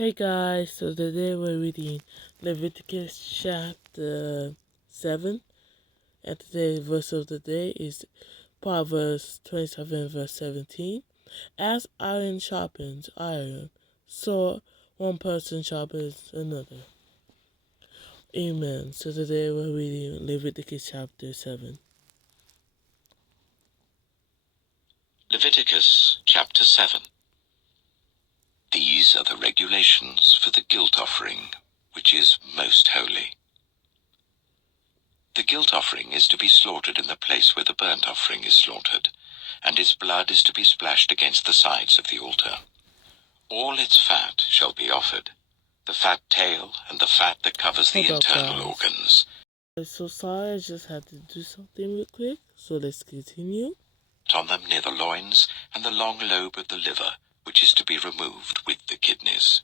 Hey guys, so today we're reading Leviticus Chapter 7, and today's verse of the day is Proverbs 27 verse 17. As iron sharpens iron, so one person sharpens another. Amen. So today we're reading Leviticus Chapter 7. Leviticus Chapter 7. These are the regulations for the guilt offering, which is most holy. The guilt offering is to be slaughtered in the place where the burnt offering is slaughtered, and its blood is to be splashed against the sides of the altar. All its fat shall be offered, the fat tail and the fat that covers the internal organs. So sorry, I just had to do something real quick, so let's continue. On them near the loins and the long lobe of the liver, which is to be removed with the kidneys.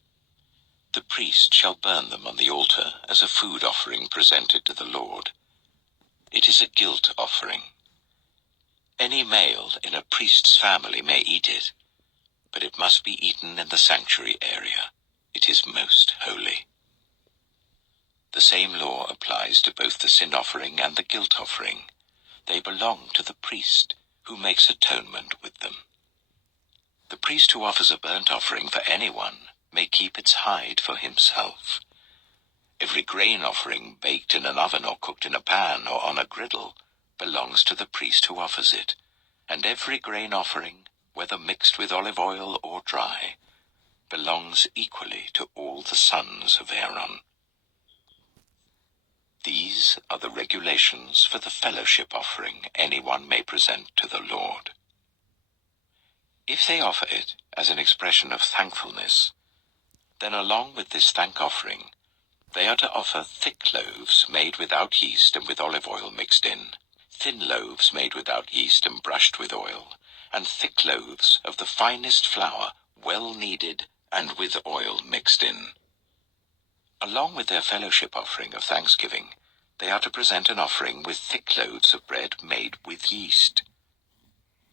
The priest shall burn them on the altar as a food offering presented to the Lord. It is a guilt offering. Any male in a priest's family may eat it, but it must be eaten in the sanctuary area. It is most holy. The same law applies to both the sin offering and the guilt offering. They belong to the priest, who makes atonement with them. The priest who offers a burnt offering for anyone may keep its hide for himself. Every grain offering baked in an oven or cooked in a pan or on a griddle belongs to the priest who offers it, and every grain offering, whether mixed with olive oil or dry, belongs equally to all the sons of Aaron. These are the regulations for the fellowship offering anyone may present to the Lord. If they offer it as an expression of thankfulness, then along with this thank offering, they are to offer thick loaves made without yeast and with olive oil mixed in, thin loaves made without yeast and brushed with oil, and thick loaves of the finest flour, well kneaded and with oil mixed in. Along with their fellowship offering of thanksgiving, they are to present an offering with thick loaves of bread made with yeast.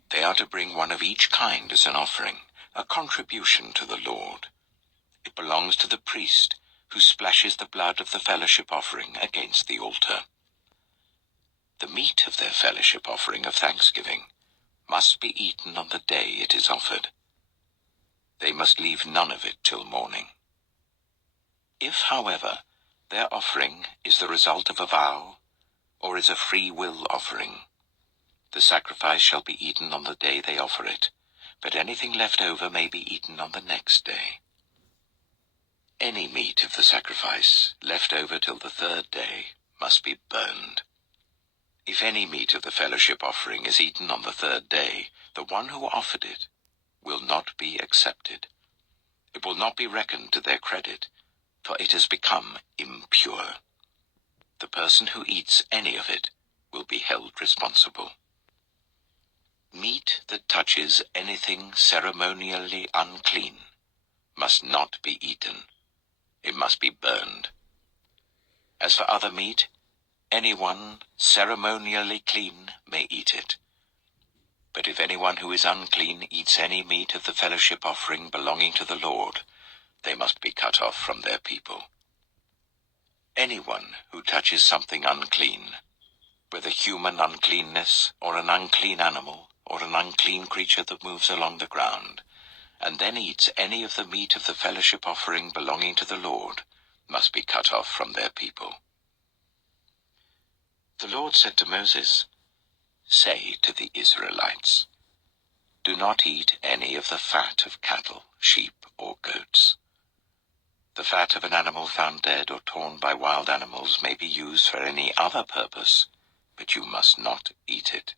They are to bring one of each kind as an offering, a contribution to the Lord. It belongs to the priest, who splashes the blood of the fellowship offering against the altar. The meat of their fellowship offering of thanksgiving must be eaten on the day it is offered. They must leave none of it till morning. If, however, their offering is the result of a vow, or is a free will offering, the sacrifice shall be eaten on the day they offer it, but anything left over may be eaten on the next day. Any meat of the sacrifice left over till the third day must be burned. If any meat of the fellowship offering is eaten on the third day, the one who offered it will not be accepted. It will not be reckoned to their credit, for it has become impure. The person who eats any of it will be held responsible. Meat that touches anything ceremonially unclean must not be eaten. It must be burned. As for other meat, anyone ceremonially clean may eat it. But if anyone who is unclean eats any meat of the fellowship offering belonging to the Lord, they must be cut off from their people. Anyone who touches something unclean, whether human uncleanness or an unclean animal or an unclean creature that moves along the ground, and then eats any of the meat of the fellowship offering belonging to the Lord, must be cut off from their people. The Lord said to Moses, "Say to the Israelites, do not eat any of the fat of cattle, sheep, or goats. The fat of an animal found dead or torn by wild animals may be used for any other purpose, but you must not eat it.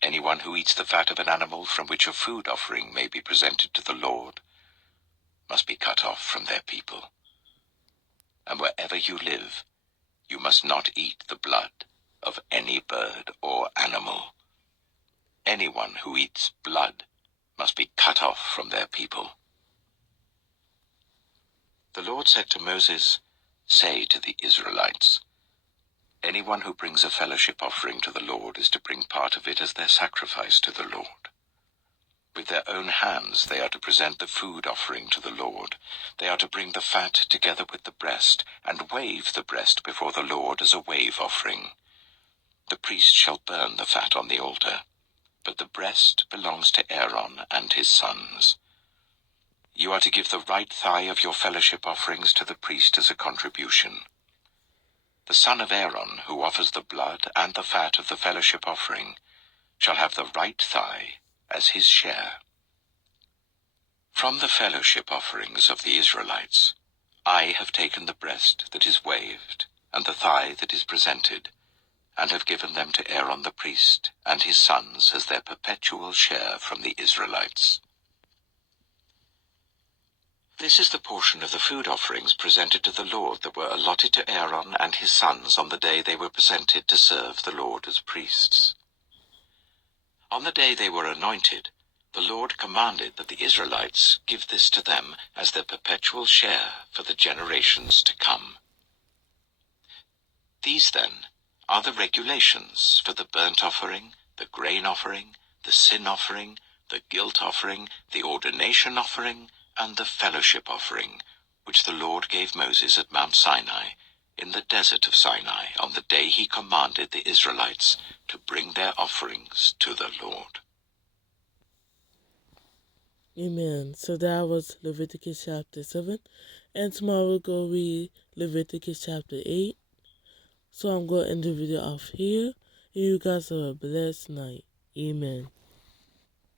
Anyone who eats the fat of an animal from which a food offering may be presented to the Lord must be cut off from their people. And wherever you live, you must not eat the blood of any bird or animal. Anyone who eats blood must be cut off from their people." The Lord said to Moses, "Say to the Israelites, anyone who brings a fellowship offering to the Lord is to bring part of it as their sacrifice to the Lord. With their own hands they are to present the food offering to the Lord. They are to bring the fat together with the breast, and wave the breast before the Lord as a wave offering. The priest shall burn the fat on the altar, but the breast belongs to Aaron and his sons. You are to give the right thigh of your fellowship offerings to the priest as a contribution. The son of Aaron, who offers the blood and the fat of the fellowship offering, shall have the right thigh as his share. From the fellowship offerings of the Israelites, I have taken the breast that is waved and the thigh that is presented, and have given them to Aaron the priest and his sons as their perpetual share from the Israelites. This is the portion of the food offerings presented to the Lord that were allotted to Aaron and his sons on the day they were presented to serve the Lord as priests. On the day they were anointed, the Lord commanded that the Israelites give this to them as their perpetual share for the generations to come. These, then, are the regulations for the burnt offering, the grain offering, the sin offering, the guilt offering, the ordination offering, and the fellowship offering, which the Lord gave Moses at Mount Sinai, in the desert of Sinai, on the day he commanded the Israelites to bring their offerings to the Lord. Amen. So that was Leviticus chapter 7. And tomorrow we'll go read Leviticus chapter 8. So I'm going to end the video off here. And you guys have a blessed night. Amen.